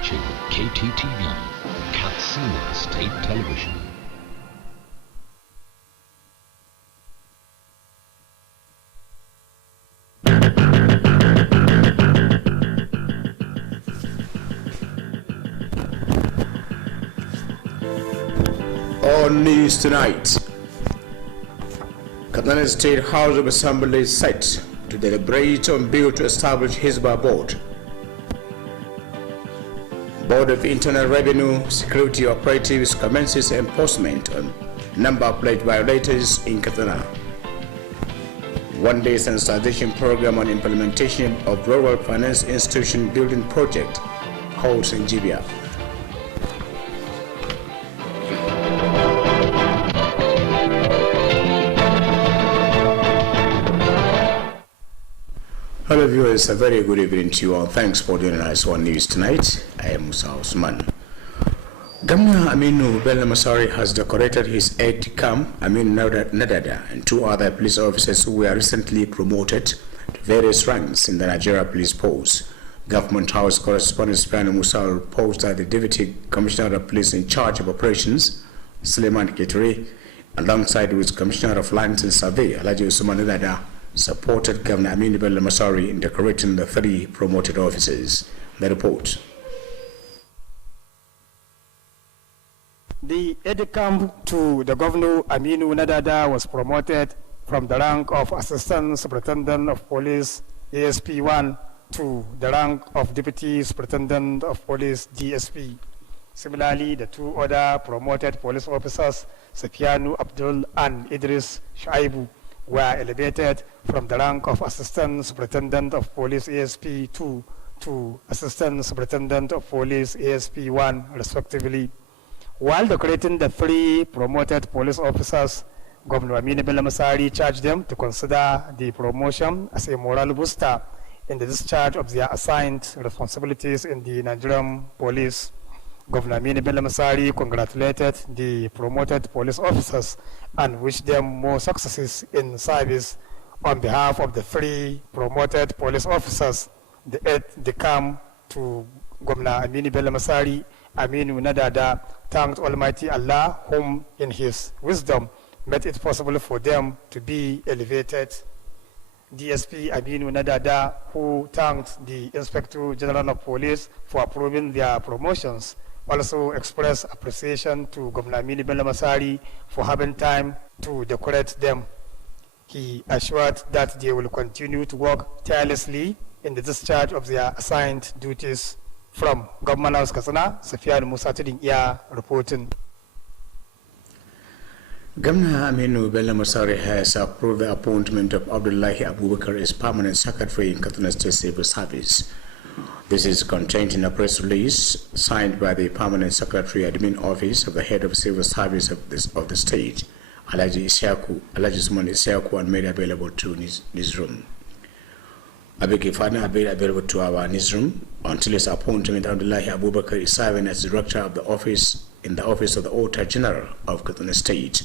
watching Kttv, Katsina State Television. On news tonight, Kttv State House of Assembly is set to deliberate on bill to establish Hizbah Board. Board of Internal Revenue Security Operatives commences enforcement on number plate violators in Kttv. One-day sensitization program on implementation of Rural Finance Institution Building Project holds in Jibia. Hello viewers, a very good evening to you all. Thanks for joining us on News Tonight. I am Musa Osman. Governor Aminu Bello Masari has decorated his aide-de-camp Aminu Nadada and two other police officers who were recently promoted to various ranks in the Nigeria Police Force. Government House correspondent Spiano Musa reports that the Deputy Commissioner of Police in charge of operations, Suleiman Kttv, alongside with Commissioner of Lands and Survey, Alhaji Usman Nadada, supported Governor Aminu Bello Masari in decorating the three promoted officers. The report. The aide-de-camp to the Governor Aminu Nadada was promoted from the rank of Assistant Superintendent of Police ASP1 to the rank of Deputy Superintendent of Police DSP. Similarly, the two other promoted police officers, Safianu Abdul and Idris Shaibu, were elevated from the rank of Assistant Superintendent of Police ASP2 to Assistant Superintendent of Police ASP1, respectively. While decorating the three promoted police officers, Governor Aminu Bello Masari charged them to consider the promotion as a moral booster in the discharge of their assigned responsibilities in the Nigerian police. Governor Aminu Bello Masari congratulated the promoted police officers and wished them more successes in service. On behalf of the three promoted police officers, the aide-de-camp to Governor Aminu Bello Masari, Aminu Nadada, thanked Almighty Allah, whom in his wisdom made it possible for them to be elevated. DSP Aminu Nadada, who thanked the Inspector General of Police for approving their promotions, also expressed appreciation to Governor Aminu Bello Masari for having time to decorate them. He assured that they will continue to work tirelessly in the discharge of their assigned duties. From Government House Katsina, Safiyan Musa Tidin reporting. Governor Aminu Bello Masari has approved the appointment of Abdullahi Abubakar as permanent secretary in Kttv State Civil Service. This is contained in a press release signed by the Permanent Secretary Admin Office of the Head of Civil Service of the state, Alhaji Usman Isiaku, and made available to newsroom. Abeki Fana made available to our newsroom. Until his appointment, Abdullahi Abubakar is serving as director of the office in the office of the Auditor General of Kttv State.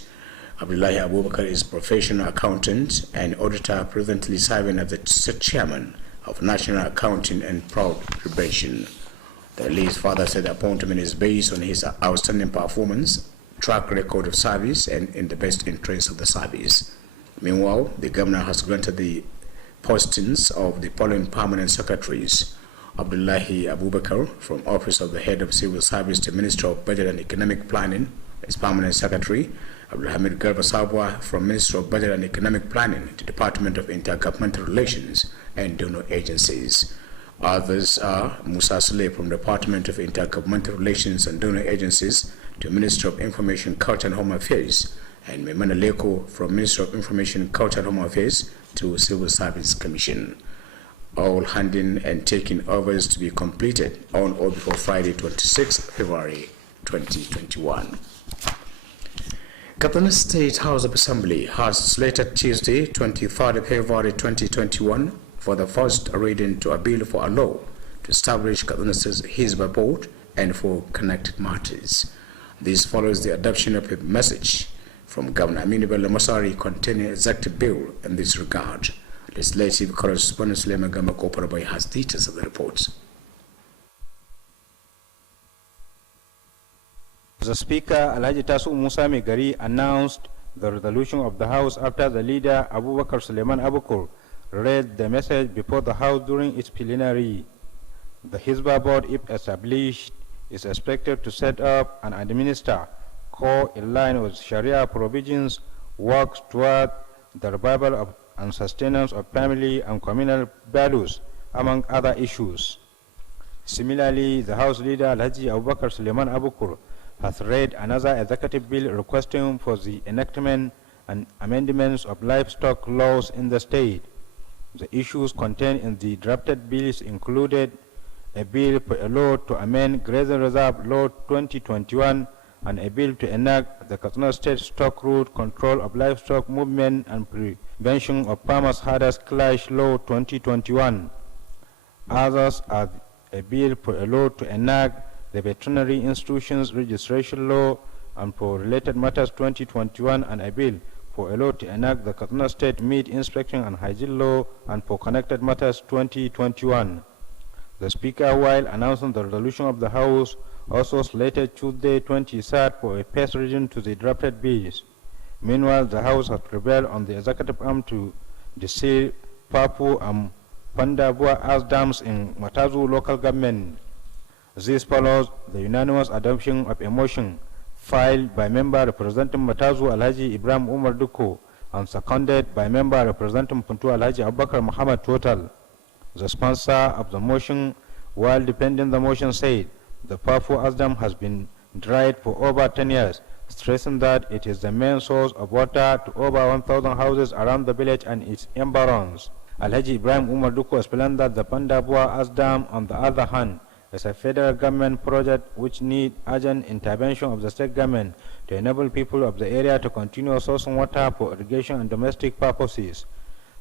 Abdullahi Abubakar is professional accountant and auditor, presently serving as the chairman of National Accounting and Fraud Prevention. The release further said the appointment is based on his outstanding performance, track record of service, and in the best interest of the service. Meanwhile, the governor has granted the postings of the following permanent secretaries: Abdullahi Abubakar from Office of the Head of Civil Service to Minister of Budget and Economic Planning as permanent secretary; Abdulhamid Garba Sabwa from Minister of Budget and Economic Planning to Department of Intergovernmental Relations and Donor Agencies. Others are Musa Saleh from Department of Intergovernmental Relations and Donor Agencies to Minister of Information, Culture and Home Affairs, and Memana Leko from Minister of Information, Culture and Home Affairs to Civil Service Commission. All handing and taking overs to be completed on or before Friday, 26 February 2021. Kttv State House of Assembly has slated Tuesday, 23rd February 2021 for the first reading to a bill for a law to establish Kttv State's Hizbah Board and for connected matters. This follows the adoption of a message from Governor Aminu Bello Masari containing an executive bill in this regard. Legislative correspondent Suleiman Gama Koparabai has details of the reports. The Speaker, Alhaji Tasu Musa Megari, announced the resolution of the House after the leader, Abubakar Suleiman Abukur, read the message before the House during its plenary. The Hizbah board, if established, is expected to set up and administer core in line with Sharia provisions, works toward the revival of and sustenance of family and communal values, among other issues. Similarly, the House leader, Alhaji Abubakar Suleiman Abukur, has read another executive bill requesting for the enactment and amendments of livestock laws in the state. The issues contained in the drafted bills included a bill for a law to amend Grazing Reserve Law 2021 and a bill to enact the Katsina State Stock Route Control of Livestock Movement and Prevention of Farmers Herders Clash Law 2021. Others are a bill for a law to enact the Veterinary Institutions Registration Law and for related matters 2021 and a bill for a law to enact the Katsina State Meat Inspection and Hygiene Law and for connected matters 2021. The Speaker, while announcing the resolution of the House, also slated Tuesday 23rd for a first reading to the drafted bills. Meanwhile, the House has prevailed on the executive arm to deseal Papu and Pandabua as dams in Matazu local government. This follows the unanimous adoption of a motion filed by member representing Matazu Alhaji Ibrahim Umar Duko and seconded by member representing Puntu Alhaji Abubakar Muhammad Total. The sponsor of the motion, while defending the motion, said the Papu Asdam has been dried for over 10 years, stressing that it is the main source of water to over 1,000 houses around the village and its environs. Alhaji Ibrahim Umar Duko explained that the Pandabua Asdam, on the other hand, is a federal government project which needs urgent intervention of the state government to enable people of the area to continue sourcing water for irrigation and domestic purposes.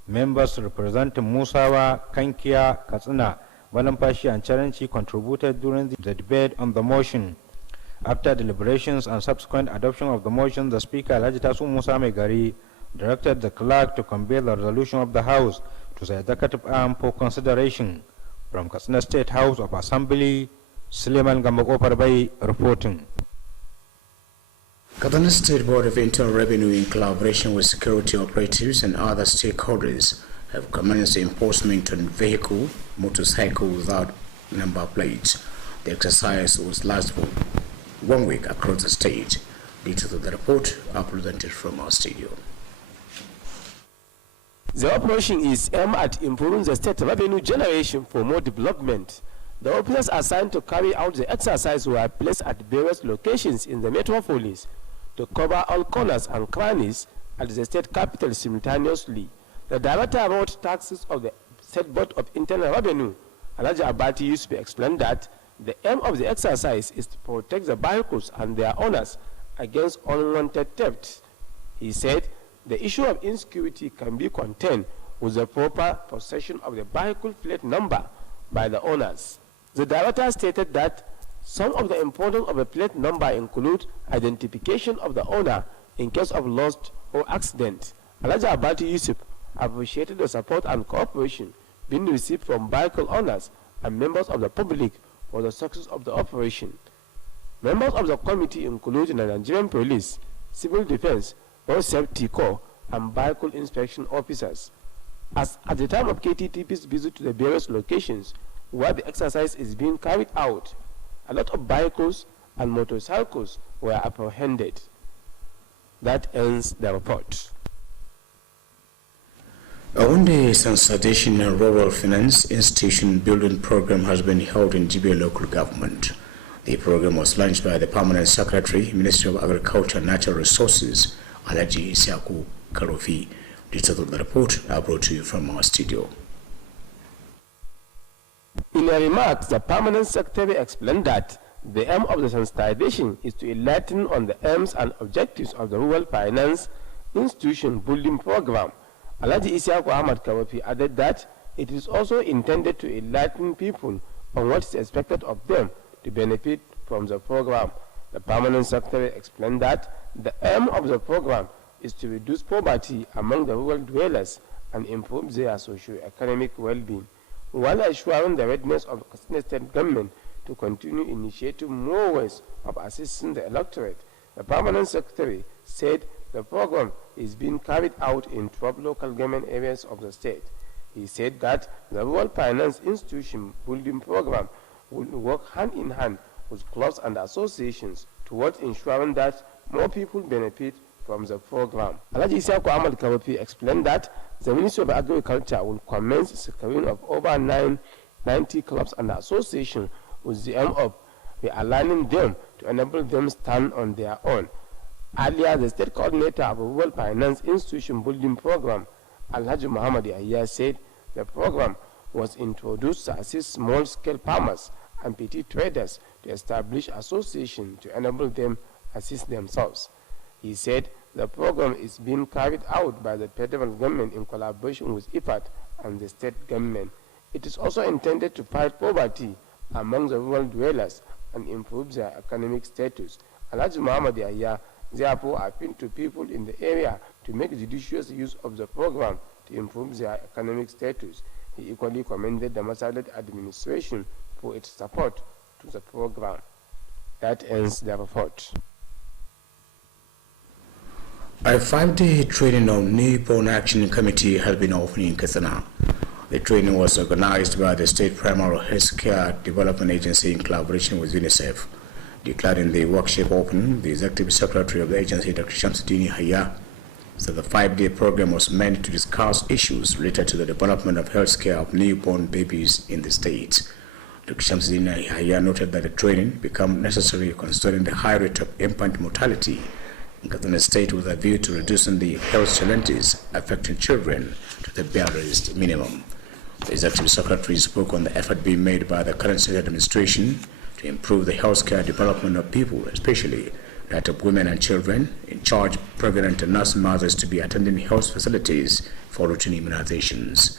Members representing Musawa, Kankia, Katsina, Malampashi and Charanchi contributed during the debate on the motion. After deliberations and subsequent adoption of the motion, the Speaker, Alhaji Tasu Musa Megari, directed the clerk to convey the resolution of the House to the executive arm for consideration. From Katsina State House of Assembly, Suleiman Gambako Parbai reporting. Katsina State Board of Internal Revenue, in collaboration with security operatives and other stakeholders, have commenced enforcement on vehicle, motorcycle without number plates. The exercise was last for 1 week across the state. Details of the report are presented from our studio. The operation is aimed at improving the state revenue generation for more development. The officers assigned to carry out the exercise were placed at various locations in the metropolis to cover all corners and crannies at the state capital simultaneously. The director wrote taxes of the State Board of Internal Revenue, Alhaji Abati Yusuf, explained that the aim of the exercise is to protect the vehicles and their owners against unwanted theft. He said the issue of insecurity can be contained with the proper possession of the vehicle plate number by the owners. The director stated that some of the importance of a plate number include identification of the owner in case of loss or accident. Alhaji Abati Yusuf appreciated the support and cooperation being received from vehicle owners and members of the public for the success of the operation. Members of the committee include the Nigerian Police, Civil Defense, Road Safety Corps, and vehicle inspection officers. As at the time of KTTV's visit to the various locations where the exercise is being carried out, a lot of vehicles and motorcycles were apprehended. That ends the report. A one-day sensitization and rural finance institution building program has been held in Jibiya local government. The program was launched by the Permanent Secretary, Ministry of Agriculture and Natural Resources, Alhaji Isiaku Karofi. Details of the report are brought to you from our studio. In a remark, the Permanent Secretary explained that the aim of the sensitization is to enlighten on the aims and objectives of the Rural Finance Institution Building Program. Alhaji Isiaku Ahmad Karofi added that it is also intended to enlighten people on what is expected of them to benefit from the program. The Permanent Secretary explained that the aim of the program is to reduce poverty among the rural dwellers and improve their socio-economic well-being, while assuring the readiness of the State government to continue initiating more ways of assisting the electorate. The permanent secretary said the program is being carried out in 12 local government areas of the state. He said that the Rural Finance Institution Building Program will work hand in hand with clubs and associations towards ensuring that more people benefit from the program. Alhaji Isiaku Ahmad Kawapi explained that the Ministry of Agriculture will commence the screening of over 90 clubs and associations with the aim of realigning them to enable them stand on their own. Earlier, the state coordinator of the Rural Finance Institution Building Program, Alhaji Muhammad Yahya, said the program was introduced to assist small-scale farmers and petty traders to establish associations to enable them assist themselves. He said the program is being carried out by the federal government in collaboration with IFAD and the state government. It is also intended to fight poverty among the rural dwellers and improve their economic status. Alhaji Muhammad Yahya therefore appealed to people in the area to make judicious use of the program to improve their economic status. He equally commended the Masalit administration for its support to the program. That ends the report. A 5-day training on newborn action committee has been opened in Katsina. The training was organized by the State Primary Healthcare Development Agency in collaboration with UNICEF. Declaring the workshop open, the Executive Secretary of the agency, Dr. Shamsuddin Haya, said the 5-day program was meant to discuss issues related to the development of healthcare of newborn babies in the state. Dr. Shamsuddin Haya noted that the training became necessary considering the high rate of infant mortality in Katsina State with a view to reducing the health challenges affecting children to the barest minimum. The Executive Secretary spoke on the effort being made by the current state administration to improve the healthcare development of people, especially that of women and children, in charge pregnant and nursing mothers to be attending health facilities for routine immunizations.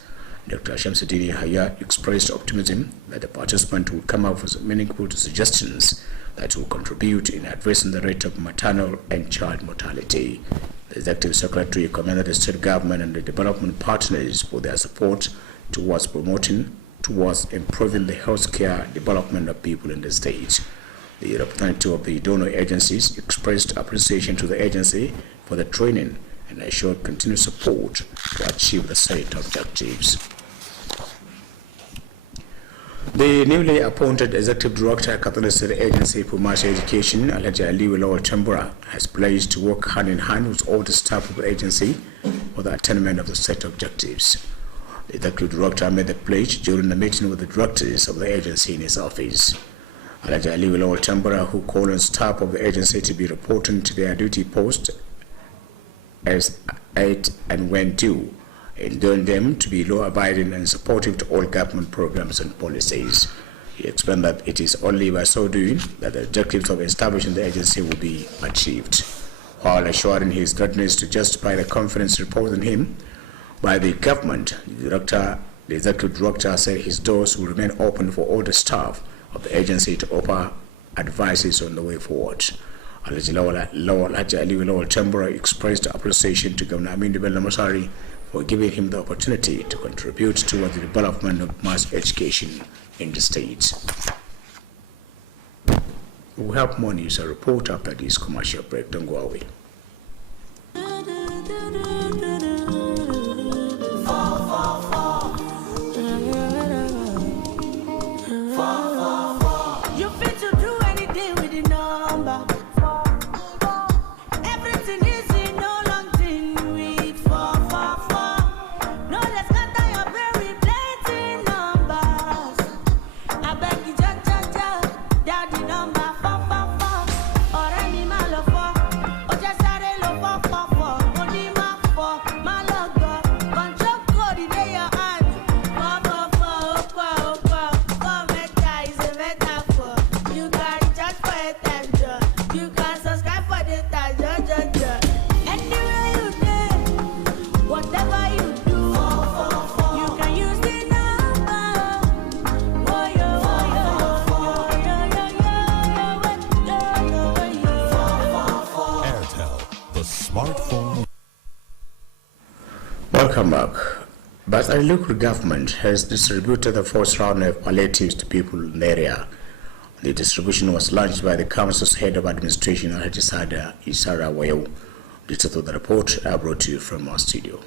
Dr. Shamsuddin Haya expressed optimism that the participant will come up with meaningful suggestions that will contribute in addressing the rate of maternal and child mortality. The Executive Secretary commended the state government and the development partners for their support towards improving the healthcare development of people in the state. The representative of the donor agencies expressed appreciation to the agency for the training and assured continued support to achieve the set objectives. The newly appointed Executive Director at Katsina State Agency for Mass Education, Alhaji Aliyu Lawal Tambura, has pledged to work hand in hand with all the staff of the agency for the attainment of the set objectives. The Executive Director made the pledge during the meeting with the directors of the agency in his office. Alhaji Aliyu Lawal Tambura, who called on staff of the agency to be reporting to their duty post as at and when due, enjoined them to be law-abiding and supportive to all government programs and policies. He explained that it is only by so doing that the objectives of establishing the agency will be achieved, while assuring his readiness to justify the confidence reposed in him by the government. The Executive Director said his doors will remain open for all the staff of the agency to offer advices on the way forward. Alhaji Aliyu Lawal Tambura expressed appreciation to Governor Aminu Bello Masari for giving him the opportunity to contribute towards the development of mass education in the state. We'll have more news and report after this commercial break. Don't go away. Welcome back. But the local government has distributed the first round of palliatives to people in the area. The distribution was launched by the Council's Head of Administration, Alhaji Sada Isara Wayo. Details of the report are brought to you from our studio.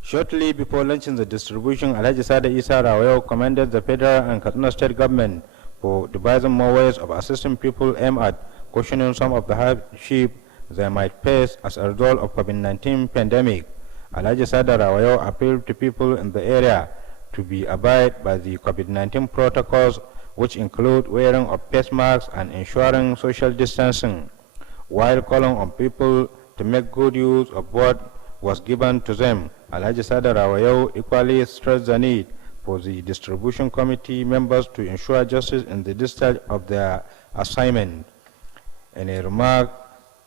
Shortly before launching the distribution, Alhaji Sada Isara Wayo commended the federal and Kaduna state government for devising more ways of assisting people aimed at cushioning some of the hardship they might face as a result of COVID-19 pandemic. Alhaji Sada Rawayo appealed to people in the area to abide by the COVID-19 protocols, which include wearing of face masks and ensuring social distancing, while calling on people to make good use of what was given to them. Alhaji Sada Rawayo equally stressed the need for the distribution committee members to ensure justice in the discharge of their assignment. In a remark,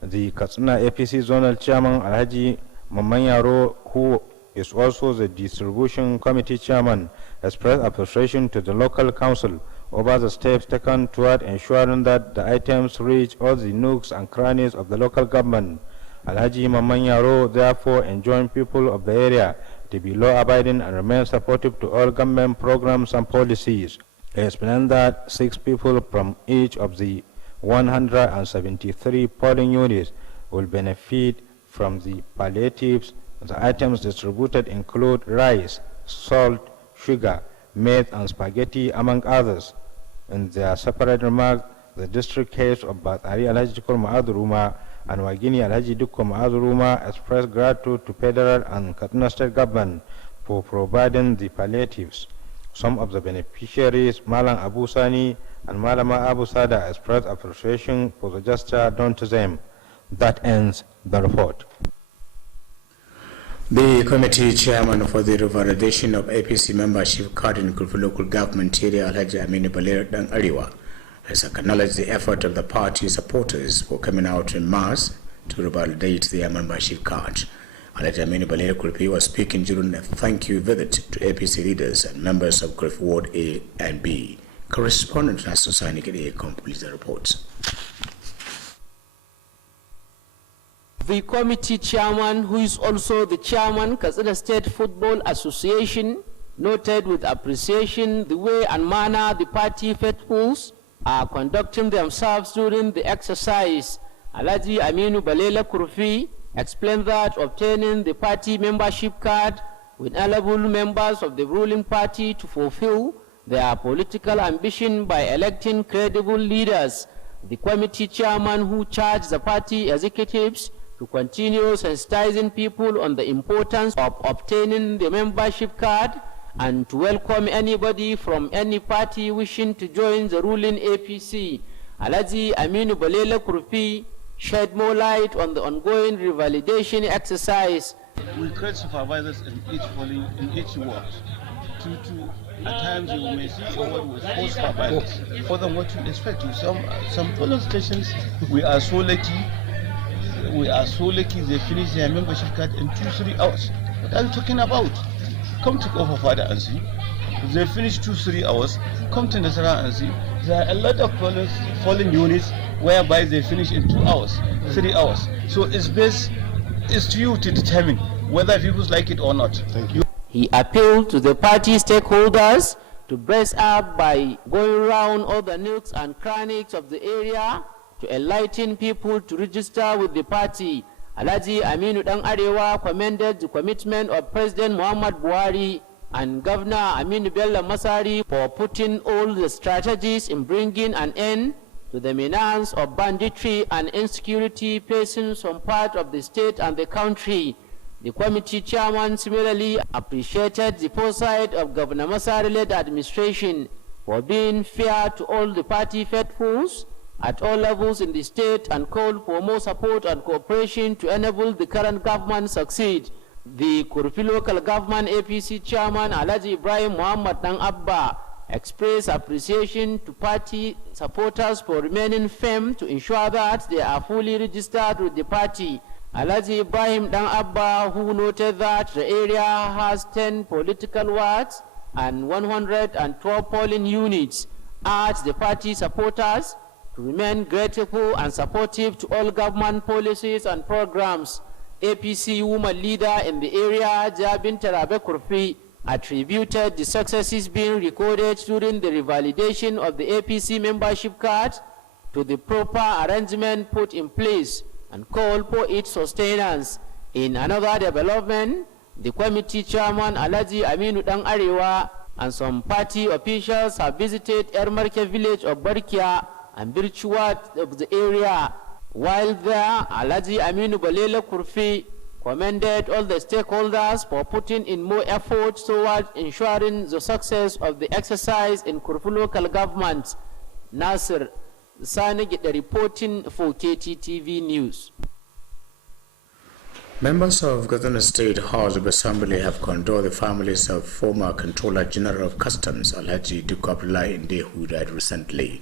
the Katsina APC Zonal Chairman Alhaji Mamanyaro, who is also the distribution committee chairman, expressed appreciation to the local council over the steps taken toward ensuring that the items reach all the nooks and crannies of the local government. Alhaji Mamanyaro therefore enjoined people of the area to be law-abiding and remain supportive to all government programs and policies. He explained that 6 people from each of the 173 polling units will benefit from the palliatives. The items distributed include rice, salt, sugar, maize, and spaghetti, among others. In their separate remarks, the district heads of Bathari Alhaji Dukko Ma'aduruma and Wagini Alhaji Dukko Ma'aduruma expressed gratitude to federal and Kaduna state government for providing the palliatives. Some of the beneficiaries, Malang Abu Sani and Malama Abu Sada, expressed appreciation for the gesture done to them. That ends the report. The committee chairman for the revalidation of APC membership card in Kttv local government area, Alhaji Aminu Baler Dan Ariwa, has acknowledged the effort of the party supporters for coming out in mass to revalidate their membership card. Alhaji Aminu Baler was speaking during a thank you visit to APC leaders and members of Kttv Ward A and B. Correspondent National Sainik A completes the reports. The committee chairman, who is also the chairman, Katsina State Football Association, noted with appreciation the way and manner the party faithfuls are conducting themselves during the exercise. Alhaji Aminu Balela Kurfi explained that obtaining the party membership card will enable members of the ruling party to fulfill their political ambition by electing credible leaders. The committee chairman, who charged the party executives to continue sensitizing people on the importance of obtaining the membership card and to welcome anybody from any party wishing to join the ruling APC. Alhaji Aminu Balela Kurfi shed more light on the ongoing revalidation exercise. We create supervisors in each ward. At times you may see a ward with 4 supervisors. For them, what you expect? Some polling stations, we are so lucky. They finish their membership card in 2-3 hours. What are you talking about? Come to Kofafada and see. If they finish 2-3 hours, come to Nasara and see. There are a lot of polling units whereby they finish in 2 hours, 3 hours. So it's to you to determine whether people like it or not. Thank you. He appealed to the party stakeholders to brace up by going around all the nooks and crannies of the area to enlighten people to register with the party. Alhaji Aminu Dan Arewa commended the commitment of President Muhammad Buhari and Governor Aminu Bello Masari for putting all the strategies in bringing an end to the menace of banditry and insecurity facing some part of the state and the country. The committee chairman similarly appreciated the foresight of Governor Masari-led administration for being fair to all the party faithfuls at all levels in the state and called for more support and cooperation to enable the current government succeed. The Kttv local government APC chairman Alhaji Ibrahim Muhammad Nang Abba expressed appreciation to party supporters for remaining firm to ensure that they are fully registered with the party. Alhaji Ibrahim Dan Abba, who noted that the area has 10 political wards and 112 polling units, urged the party supporters to remain grateful and supportive to all government policies and programs. APC woman leader in the area, Jabin Tarabe Kurfi, attributed the successes being recorded during the revalidation of the APC membership card to the proper arrangement put in place and called for its sustenance. In another development, the committee chairman Alhaji Aminu Dan Arewa and some party officials have visited Ermarke village of Barkia and Birchuat of the area. While there, Alhaji Aminu Balela Kurfi commended all the stakeholders for putting in more effort toward ensuring the success of the exercise in Kurfu local government. Nasir Sani reporting for Kttv News. Members of Katsina State House of Assembly have condoled the families of former Controller General of Customs Alhaji Duke Abdullahi Inde, who died recently.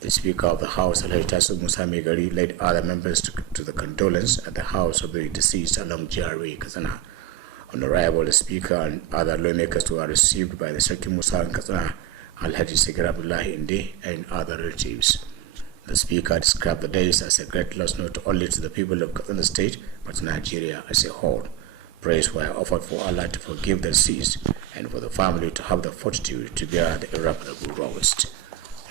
The Speaker of the House, Alhaji Tasu Musa Megari, led other members to the condolence at the house of the deceased along GRA Katsina. On arrival, the Speaker and other lawmakers were received by the Sarki Musa and Katsina, Alhaji Sigir Abdullahi Inde, and other relatives. The Speaker described the days as a great loss not only to the people of Katsina State, but to Nigeria as a whole. Praise were offered for Allah to forgive the deceased and for the family to have the fortitude to bear the irreparable roast.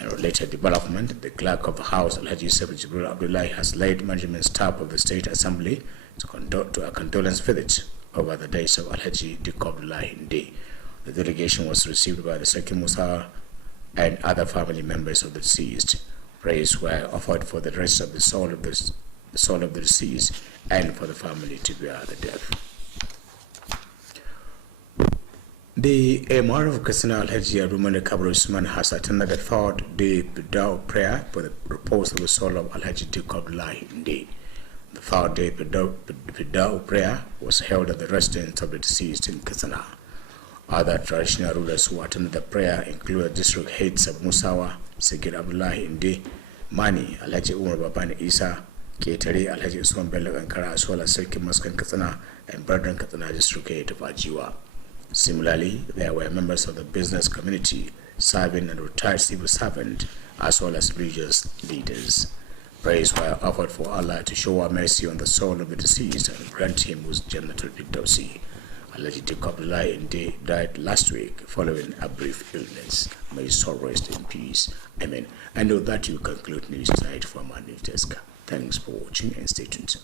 In a related development, the Clerk of the House, Alhaji Yusuf Jibril Abdullahi, has led management staff of the State Assembly to a condolence visit over the days of Alhaji Duke Abdullahi Inde. The delegation was received by the Sarki Musa and other family members of the deceased. Praise were offered for the rest of the soul of the deceased and for the family to bear the death. The Emir of Katsina, Alhaji Abdulmalik Kabir Usman, has attended the third day Pidao prayer for the repose of the soul of Alhaji Duke Abdullahi Inde. The third day Pidao prayer was held at the residence of the deceased in Katsina. Other traditional rulers who attended the prayer included district heads of Musawa, Sigir Abdullahi Inde, Mani, Alhaji Umar Babani Isa, Kttv, Alhaji Usman Bello Ankara, as well as Sarki Maskan Katsina and Brethren Katsina district head of Ajiwa. Similarly, there were members of the business community, serving and retired civil servant, as well as religious leaders. Praise were offered for Allah to show mercy on the soul of the deceased and grant him with Jannatul Firdausi. Alhaji Duke Abdullahi Inde died last week following a brief illness. May his soul rest in peace. Amen. I know that you conclude news tonight from our news desk. Thanks for watching and stay tuned.